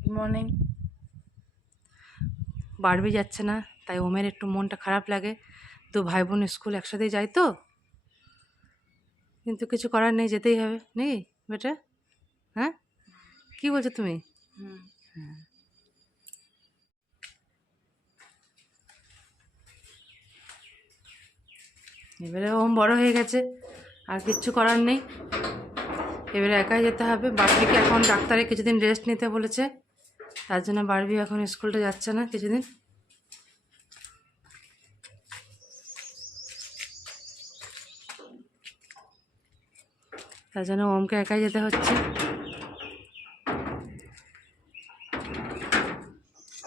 Good morning. বাড়বি যাচ্ছে না, তাই ওমের একটু মনটা খারাপ লাগে। তো ভাই বোন স্কুল একসাথেই যায় তো, কিন্তু কিছু করার নেই, যেতেই হবে। নেই বেটা? হ্যাঁ, কি বলছো তুমি? হ্যাঁ, এবারে ওম বড় হয়ে গেছে, আর কিচ্ছু করার নেই। এবারে একাই যেতে হবে। বাড়বিকে এখন ডাক্তারে কিছুদিন রেস্ট নিতে বলেছে, তার জন্য বাড়বি এখন স্কুলটা যাচ্ছে না কিছুদিন। তার জন্য ওমকে একাই যেতে হচ্ছে।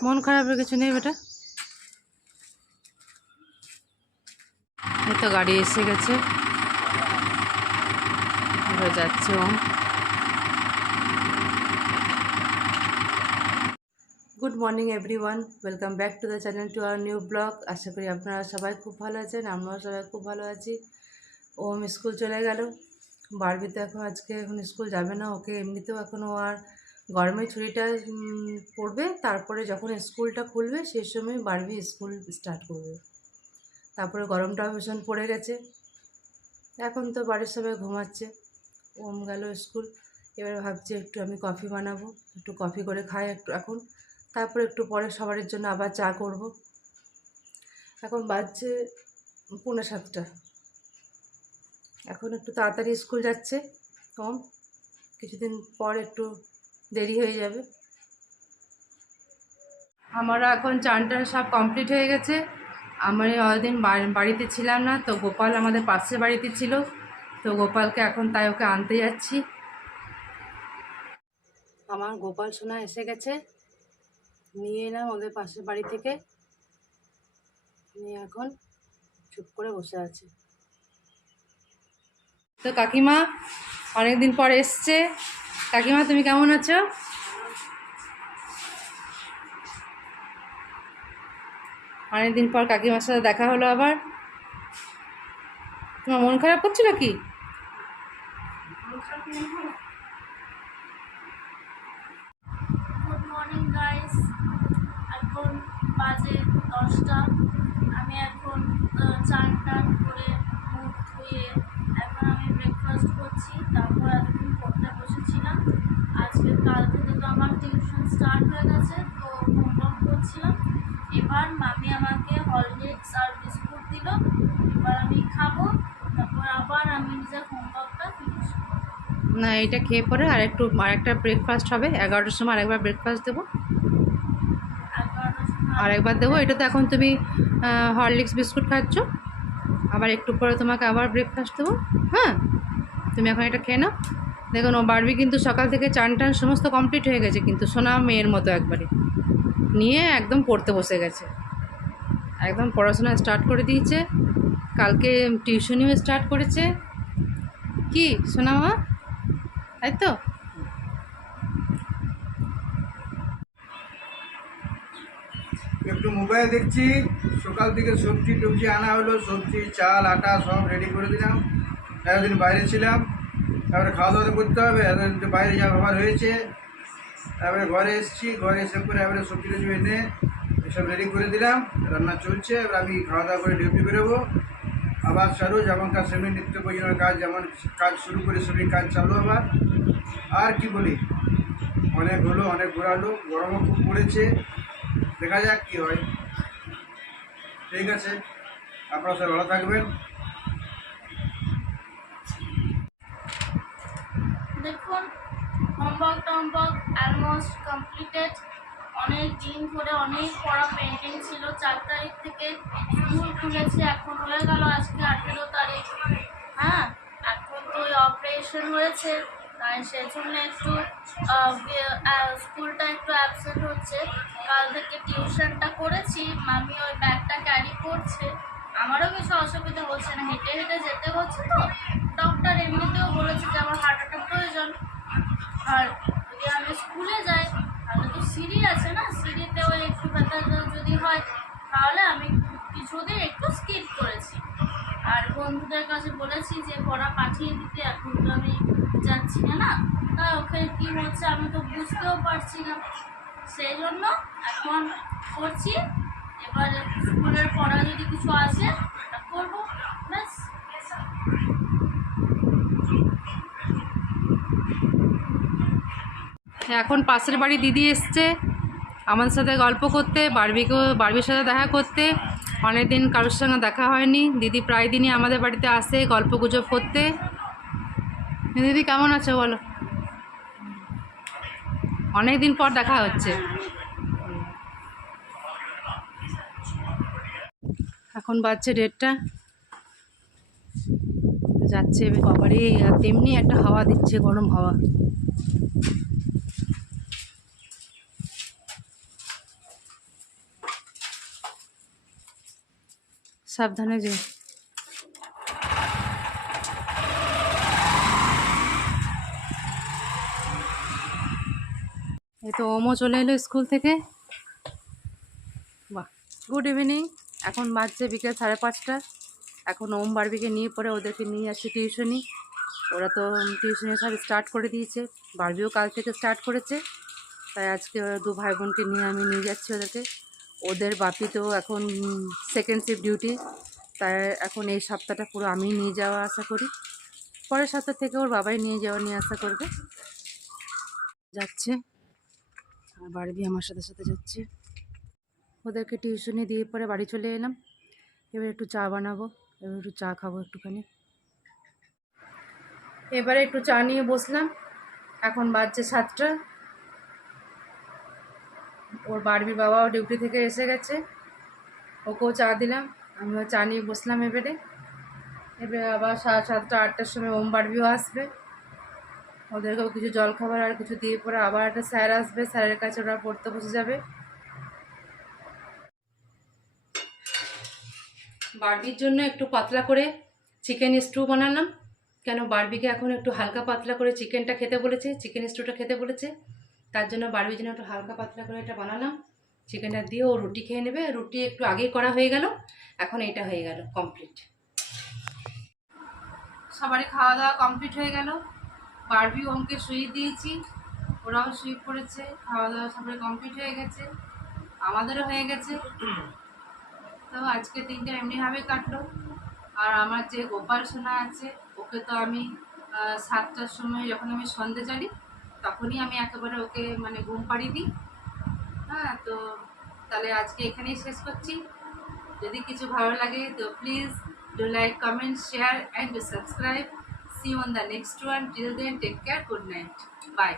মন খারাপের কিছু নেই বেটা। এই তো গাড়ি এসে গেছে, এবার যাচ্ছে Om. Good morning everyone, welcome back to the channel, to our new blog. আশা করি আপনারা সবাই খুব ভালো আছেন, আমরাও সবাই খুব ভালো আছি। ওম স্কুল চলে গেল। বারবি তো এখন স্কুল যাবে না, ওকে এমনিতেও এখন ও আর গরমের ছুটিটা পড়বে, তারপরে যখন স্কুলটা খুলবে সেই সময় বারবি স্কুল স্টার্ট করবে। তারপরে গরমটাও ভীষণ পড়ে গেছে। এখন তো বাড়ির সবাই ঘুমাচ্ছে, ওম গেল স্কুল। এবার ভাবছি একটু আমি কফি বানাবো, একটু কফি করে খাই একটু এখন, তারপরে একটু পরে সবার জন্য আবার চা করব। এখন বাজছে 6:45। এখন একটু তাড়াতাড়ি স্কুল যাচ্ছে ওম, কিছুদিন পর একটু দেরি হয়ে যাবে। আমরা এখন চানটা সব কমপ্লিট হয়ে গেছে। আমি অনেকদিন বাড়িতে ছিলাম না, তো গোপাল আমাদের পাশের বাড়িতে ছিল, তো গোপালকে এখন তাই ওকে আনতে যাচ্ছি। আমার গোপাল সোনা এসে গেছে, নিয়ে এলাম ওদের পাশের বাড়ি থেকে, নিয়ে এখন চুপ করে বসে আছে। তো কাকিমা অনেকদিন পর এসছে। কাকিমা তুমি কেমন আছো? অনেকদিন পর কাকিমার সাথে দেখা হলো আবার। তোমার মন খারাপ করছিল কি? গুড মর্নিং গাইস, এখন বাজে 10টা। আমি এখন চান টান করে মুখ ধুয়ে এখন আমি ব্রেকফাস্ট করছি। তারপর এতক্ষণ পড়তে বসেছিলাম। কাল থেকে তো আমার টিউশন স্টার্ট হয়ে গেছে, তো হোমওয়ার্ক করছিলাম। এবার মামি আমাকে হরলিক্স আর বিস্কুট দিল, এবার আমি খাবো, তারপর আবার আমি নিজের হোমওয়ার্কটা ফিনিশ করবো। না, এটা খেয়ে পরে আরেকটা ব্রেকফাস্ট হবে 11টার সময়, আরেকবার ব্রেকফাস্ট দেবো, আরেকবার দেবো। এটা তো এখন তুমি হরলিক্স বিস্কুট খাচ্ছ, আবার একটু পরে তোমাকে আবার ব্রেকফাস্ট দেবো। হ্যাঁ, তুমি এখন এটা খেয়ে নাও। দেখুন, ও বারবি কিন্তু সকাল থেকে চান টান সমস্ত কমপ্লিট হয়ে গেছে, কিন্তু সোনা মেয়ের মতো একবারে নিয়ে একদম পড়তে বসে গেছে, একদম পড়াশোনা স্টার্ট করে দিয়েছে। কালকে টিউশনিও স্টার্ট করেছে। কি সোনা মা, তাই তো? একটু মোবাইল দেখছি, সকাল থেকে সবজি টবজি আনা হলো, সবজি চাল আটা সব রেডি করে দিলাম। এতদিন বাইরে ছিলাম, তারপরে খাওয়া দাওয়া করতে হবে, এতদিন তো বাইরে যা ব্যবহার হয়েছে। তারপরে ঘরে এসেছি, ঘরে এসে করে এবারে সবজি টবজি এনে এসব রেডি করে দিলাম, রান্না চলছে। এবার আমি খাওয়া দাওয়া করে ডিউটি বেরোবো। আবার সারো যেমনকার সেমনি নিত্য প্রয়োজনীয় কাজ, যেমন কাজ শুরু করে সেমনি কাজ চালু আবার। আর কি বলি, অনেক হলো, অনেক ঘোরালো, গরমও খুব পড়েছে, দেখা যাক কী হয়। ঠিক আছে, আপনারা সবাই ভালো থাকবেন। দেখুন, হোমওয়ার্ক অলমোস্ট কমপ্লিটেড। অনেক দিন ধরে অনেক পড়া পেন্ডিং ছিল। 4 তারিখ থেকে স্কুল খুলেছে, এখন হয়ে গেল আজকে 18 তারিখ। হ্যাঁ, এখন তো অপারেশন হয়েছে, তাই সেজন্য একটু স্কুলটা একটু অ্যাবসেন্ট হচ্ছে। কাল থেকে টিউশনটা করেছি, মামি ওই ব্যাগটা ক্যারি করছে। আমারও কিছু অসুবিধা হচ্ছে না, হেঁটে হেঁটে যেতে হচ্ছে তো। ডক্টর এমনিতেও বলেছে যে আমার হাঁটাটা প্রয়োজন। আর যদি আমি স্কুলে যাই তাহলে তো সিঁড়ি আছে না, সিঁড়িতেও একটু ব্যথা যদি হয়, তাহলে আমি কিছুদিন একটু স্কিপ করেছি। আর বন্ধুদের কাছে বলেছি যে পড়া পাঠিয়ে দিতে, এখন তো আমি যাচ্ছি না, তা ওখানে কী হচ্ছে আমি তো বুঝতেও পারছি না। সেই জন্য এখন করছি। এবার স্কুলের পড়া যদি কিছু আসে তা করবো, ব্যাস। এখন পাশের বাড়ি দিদি এসছে আমাদের সাথে গল্প করতে, বারবির সাথে দেখা করতে। অনেক দিন কারোর সঙ্গে দেখা হয়নি। দিদি প্রায় দিনই আমাদের বাড়িতে আসে গল্প গুজব করতে। দিদি কেমন আছো বলো? অনেক দিন পর দেখা হচ্ছে। এখন বাজছে 1:30, যাচ্ছে বাবারে। আর তেমনি একটা হাওয়া দিচ্ছে, গরম হাওয়া। সাবধানে যে। এই তো ওমও চলে এলো স্কুল থেকে। বাহ, গুড ইভিনিং। এখন বাজছে বিকেল 5:30। এখন ওম বারবিকে নিয়ে পরে ওদেরকে নিয়ে আসি টিউশনি। ওরা তো টিউশনি সব স্টার্ট করে দিয়েছে, বারবিও কাল থেকে স্টার্ট করেছে। তাই আজকে ওরা 2 ভাই বোনকে নিয়ে আমি নিয়ে যাচ্ছি ওদেরকে। ওদের বাপি তো এখন সেকেন্ড শিফট ডিউটি, তাই এখন এই সপ্তাহটা পুরো আমি নিয়ে যাওয়া আশা করি। পরের সপ্তাহ থেকে ওর বাবাই নিয়ে আসা করবে। যাচ্ছে, আর বারবি আমার সাথে সাথে যাচ্ছে। ওদেরকে টিউশনি দিয়ে পরে বাড়ি চলে এলাম। এবার একটু চা বানাবো, এবার একটু চা খাবো একটুখানি। এবারে একটু চা নিয়ে বসলাম। এখন বাজছে 7টা। ওর বারবির বাবাও ডিউটি থেকে এসে গেছে, ওকেও চা দিলাম। আমিও চা নিয়ে বসলাম। এবারে আবার 7:30 8টার সময় ওম বারবিও আসবে। ওদেরকেও কিছু জলখাবার আর কিছু দিয়ে পরে আবার একটা স্যার আসবে, স্যারের কাছে ওরা পড়তে বসে যাবে। বারবির জন্য একটু পাতলা করে চিকেন স্টু বানালাম, কেন বারবিকে এখন একটু হালকা পাতলা করে চিকেনটা খেতে বলেছে, চিকেন স্টুটা খেতে বলেছে। তার জন্য বারবির জন্য একটু হালকা পাতলা করে এটা বানালাম। চিকেনটা দিয়ে ও রুটি খেয়ে নেবে। রুটি একটু আগেই করা হয়ে গেল, এখন এটা হয়ে গেল কমপ্লিট। সবারই খাওয়া দাওয়া কমপ্লিট হয়ে গেল। বারবি ওমকে শুয়ে দিয়েছি, ওরাও শুয়ে পড়েছে। খাওয়া দাওয়া সবাই কমপ্লিট হয়ে গেছে, আমাদেরও হয়ে গেছে। তো আজকে দিনটা এমনিভাবে কাটলো। আর আমার যে গোপাল সোনা আছে, ওকে তো আমি 7টার সময় যখন আমি সন্ধে জ্বালি তখনই আমি একেবারে ওকে মানে ঘুম পাড়িয়ে দিই। হ্যাঁ, তো তাহলে আজকে এখানেই শেষ করছি। যদি কিছু ভালো লাগে তো please do like, comment, share and subscribe. See you on the next one. Till then take care, good night, by.